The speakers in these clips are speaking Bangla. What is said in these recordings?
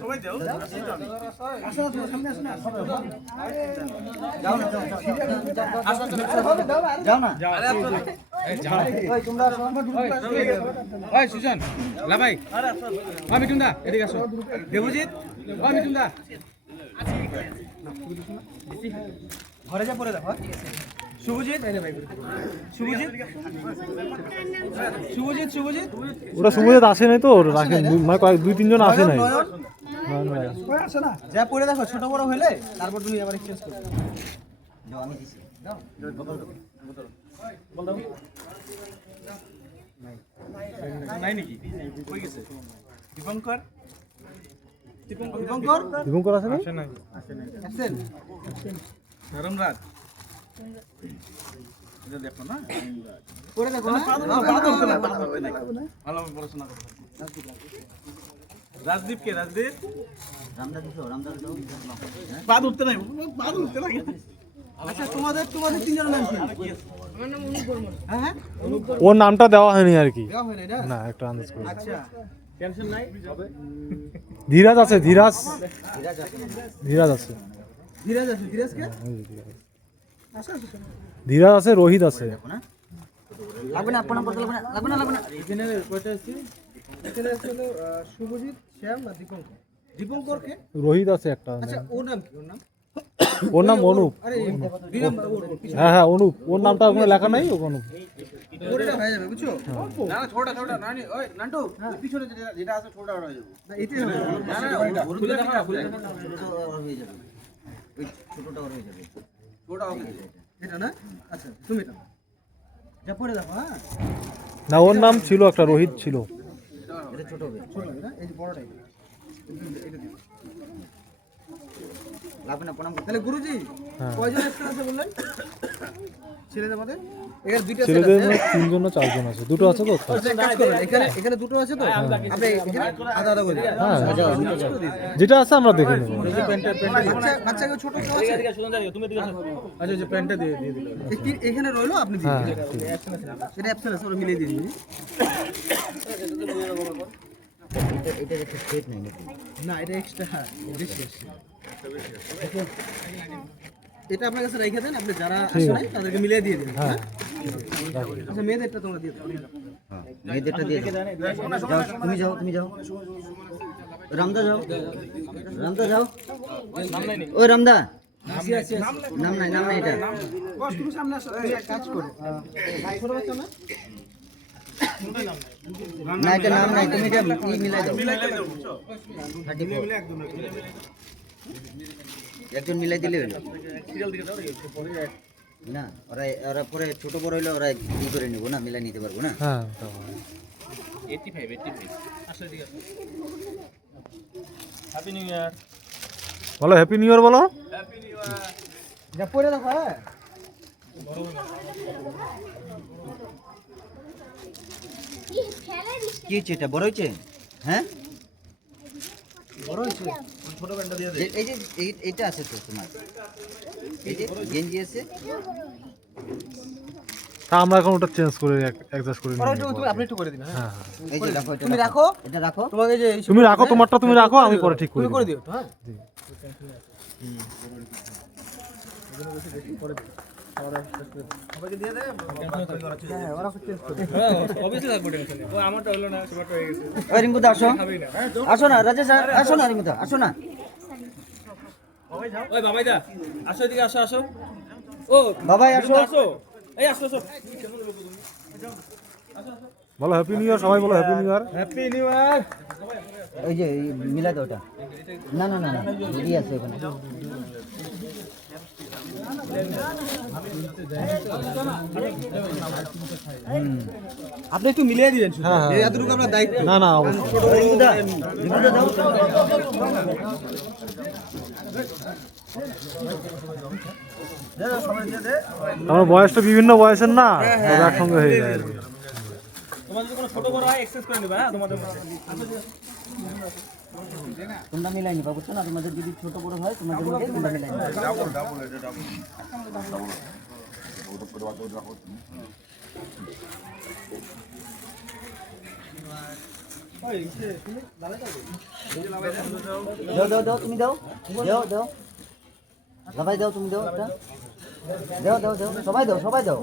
সবাই দাও আসো সামনে আসো না যাও না ওই তোমরা ওই সুজন লা ভাই ওই মিঠুন দা এদিকে আসো দেবজিৎ ওই মিঠুন দা ঘরে যা পরে দেখো শুভজিৎ এই ভাই শুভজিৎ শুভজিৎ শুভজিৎ ওরা শুভজিৎ আসে নাই তো রাখেন মানে কয়েক 2-3 জন আসে নাই আসে না যা পরে দেখো ছোট বড় হইলে তারপর তুমি আবার এক্সচেঞ্জ করবে দাও আমি দিছি দাও বল দাও নাই নাকি কই গেছে দীপঙ্কর দীপঙ্কর আসে নাই অ্যাবসেন্ট ধর্মরাজ এটা দেখো না পরে দেখো না ভালো পড়াশোনা করো রাজদীপ কে রাজদীপ রামদাস দাও বাদ উঠতে নাই বাদ উঠতে লাগে আচ্ছা তোমাদের তিনজনের নাম কি আমার নাম অনুপ বর্মন হ্যাঁ ওর নামটা দেওয়া হয়নি আর কি দেওয়া হয় না না একটা আন্দাজ করে আচ্ছা টেনশন নাই হবে ধীরাজ আছে ধীরাজ আছে ধীরাজ আছে ধীরাজ কে আচ্ছা ধীরাজ আছে রোহিত আছে লাগবে না আপনার পড়তে লাগবে না এখানে কয়টা আছে এখানে হলো শুভজিৎ শ্যাম আর দীপঙ্কর কে রোহিত আছে একটা আচ্ছা ওর নাম কি ওর নাম অনুপ আরে হ্যাঁ অনুপ ওর নামটা ওখানে লেখা নাই অনুপ ওটা হয়ে যাবে বুঝছো না না ছোটা নানি ওই নান্টু পিছনে যেটা আছে ছোটা ওটা হয়ে যাবে না এটাই হবে না না ওইটা খুলে দেখা খুলে হয়ে যাবে ওই ছোটটা হয়ে যাবে ছোটা হবে এটা না আচ্ছা তুমি এটা যা পড়ে দেখো হ্যাঁ না ওর নাম ছিল একটা রোহিত ছিল এটা ছোট হবে না এই যে বড়টাই এটা দিন লাগবে না প্রণাম তাহলে গুরুজি কয়জন এক্সট্রা আছে বললেন ছেলেদের মধ্যে এখানে দুইটা সেট ছেলেদের আছে মধ্যে 3 জন না 4 জন আছে দুটো আছে তো কাজ করুন এখানে দুটো আছে তো আপনি এখানে আধা আধা করে দিন হ্যাঁ যেটা আছে আমরা দেখে নেব বাচ্চাকে ছোট কেউ আছে আচ্ছা যে প্যান্টটা দিয়ে দিল এখানে রইলো আপনি দিয়ে দিন এটা অ্যাপসেল আছে ওরা মিলিয়ে দিয়ে দিন এটা একটা সেট নাই না এটা এক্সট্রা বেশি আছে এটা আপনার কাছে রেখে দেন আপনি যারা আসে নাই তাদেরকে মিলিয়ে দিয়ে দিন হ্যাঁ আচ্ছা মেয়েদেরটা তোমরা দিয়ে দাও হ্যাঁ মেয়েদেরটা দিয়ে দাও যাও তুমি যাও রামদা যাও ওই রামদা নাম নাই এটা বস তুমি সামনে আসো এক কাজ করো ছোট বাচ্চা না এটা নাম নাই তুমি এটা মিলাই দাও মিলাই একদম একজন মিলাই দিলে হলো সিরিয়াল দিকে দাও না ওরা পরে ছোট বড় হইলে ওরা কি করে নিব না মিলাই নিতে পারবো না হ্যাঁ 85 আসলে ঠিক আছে হ্যাপি নিউ ইয়ার বলো হ্যাপি নিউ ইয়ার বলো হ্যাপি নিউ ইয়ার যা পরে দেখো হ্যাঁ কি হচ্ছে এটা বড় হচ্ছে হ্যাঁ বড় হচ্ছে ছোট প্যান্টটা দিয়ে দে এই যে এইটা আছে তো তোমার এই যে গেঞ্জি আছে তা আমরা এখন ওটা চেঞ্জ করে অ্যাডজাস্ট করে নিব তুমি আপনি একটু করে দিন হ্যাঁ এই যে রাখো তুমি রাখো এটা রাখো তোমাকে যে তুমি রাখো তোমারটা তুমি রাখো আমি পরে ঠিক করে তুমি করে দিও তো হ্যাঁ সবাইকে দিয়ে দে হ্যাঁ ওরা চেঞ্জ করে অবশ্যই থাকবো টেনশনে ও আমারটা হলো না তোমারটা হয়ে গেছে ওই রিঙ্কু দা আসো না রাজেশ আসো না রিঙ্কু দা আসো না ওই বাবাই দা আসো এদিকে আসো ও বাবাই আসো এই আসো বলো হ্যাপি নিউ ইয়ার সবাই বলো happy new year happy new year ওই যে মিলাই দাও ওটা না রুটি আছে ওখানে আপনি একটু মিলিয়ে দিবেন এতটুকু আপনার দায়িত্ব না অবশ্যই আমার বয়সটা বিভিন্ন বয়সের না একসঙ্গে হয়ে যায় আর কি তোমাদের যদি কোনো ছোট বড় হয় এক্সচেঞ্জ করে নেবা হ্যাঁ তোমাদের তোমরা মিলাই নিবা বুঝছো না তোমাদের যদি ছোট বড় হয় তোমাদের মধ্যে তোমরা মিলাই নিবা দাও দাও তুমি দাও দাও লাভাই দাও তুমি দাও একটা দাও সবাই দাও দাও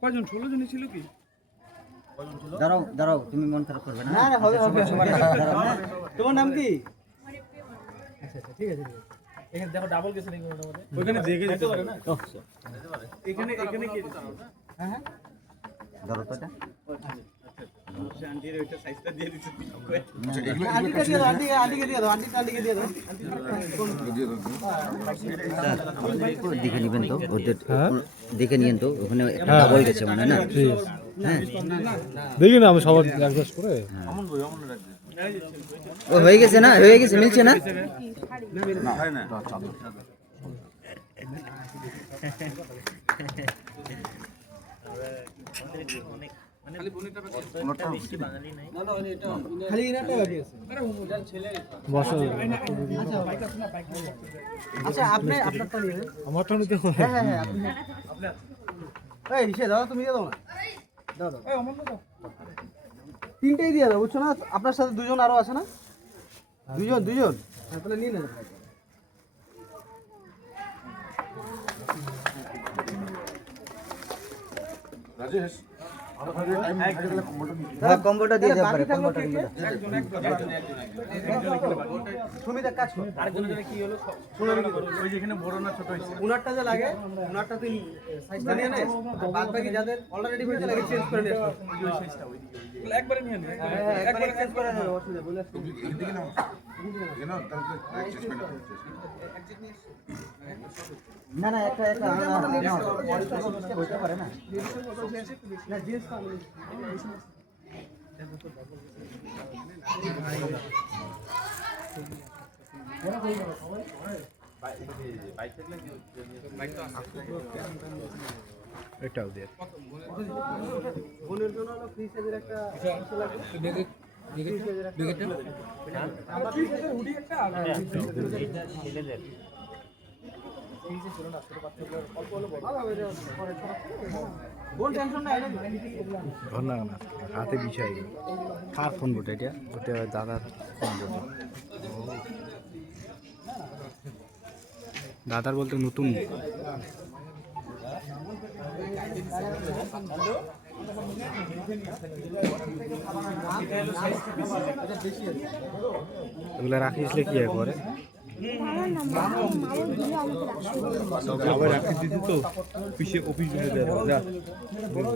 কয়জন 16 জনই ছিল কি? দাঁড়াও তুমি মন খারাপ করবে না হবে তোমার নাম কি ওখানে দেখে যেতে পারে না এখানে কি হ্যাঁ ধরো তো এটা আন্টির ওইটা সাইজটা দিয়ে দিতে দেখে নিবেন তো ওদের দেখে নিয়েন তো ওখানে ডাবল গেছে মানে না হ্যাঁ দেখি না আমি সবার অ্যাডজাস্ট করে ও হয়ে গেছে না মিলছে না আচ্ছা আপনি আপনারটা নিয়ে নেন আমারটা নিতে হবে হ্যাঁ এই দাদা তুমি দিয়ে দাও না দাও তিনটেই দিয়ে দাও বুঝছো না আপনার সাথে দুজন আরো আছে না দুজন হ্যাঁ তাহলে নিয়ে নেন রাজেশ কম্বোটা দিয়ে যাবে কম্বোটা দিয়ে সুমিতা কাজ করো আরেকজনের কি হলো ওই যেখানে বড় না ছোট হইছে উনারটা যে লাগে উনারটা তুই সাইজটা নিয়ে নে আর বাদ বাকি যাদের অলরেডি হয়েছে লাগে চেঞ্জ করে নিয়ে আসো ওই সাইজটা ওই দিকে একবারে নিয়ে নেন হ্যাঁ একবারে চেঞ্জ করে নেবে অসুবিধা বলে এদিকে নাও কেন তাহলে চেষ্টা করো না একটা হইতে পারে না না জিন্স এটাও দিয়ে বোনের জন্য হলো ফ্রি সাইজের একটা না হাতে বিষয় কার ফোন বটে এটা ওটা দাদার ফোন বটে দাদার বলতে নতুন এগুলো রাখিস কি একবারে আবার রাখি দিদি তো অফিসে অফিস না এগুলো